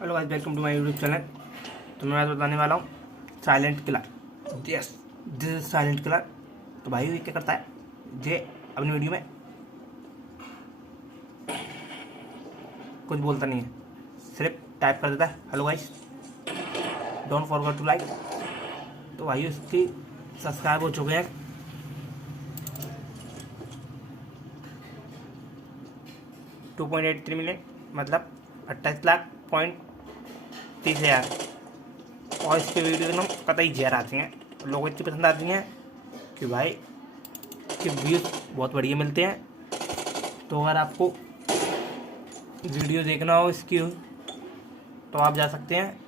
Hello guys, welcome to my YouTube channel. तो मैं आज बताने वाला हूँ silent killer. Yes, this is silent killer. तो भाई ये क्या करता है, ये अपनी वीडियो में कुछ बोलता नहीं है, सिर्फ टाइप कर देता है hello guys, don't forget to like. तो भाई उसकी सब्सक्राइब हो चुके हैं 2.83 मिलियन, मतलब 28,30,000। और इसकी वीडियो एकदम कतई जहर आती हैं, लोगों को इतनी पसंद आती हैं कि भाई कि व्यूज़ बहुत बढ़िया मिलते हैं। तो अगर आपको वीडियो देखना हो इसकी तो आप जा सकते हैं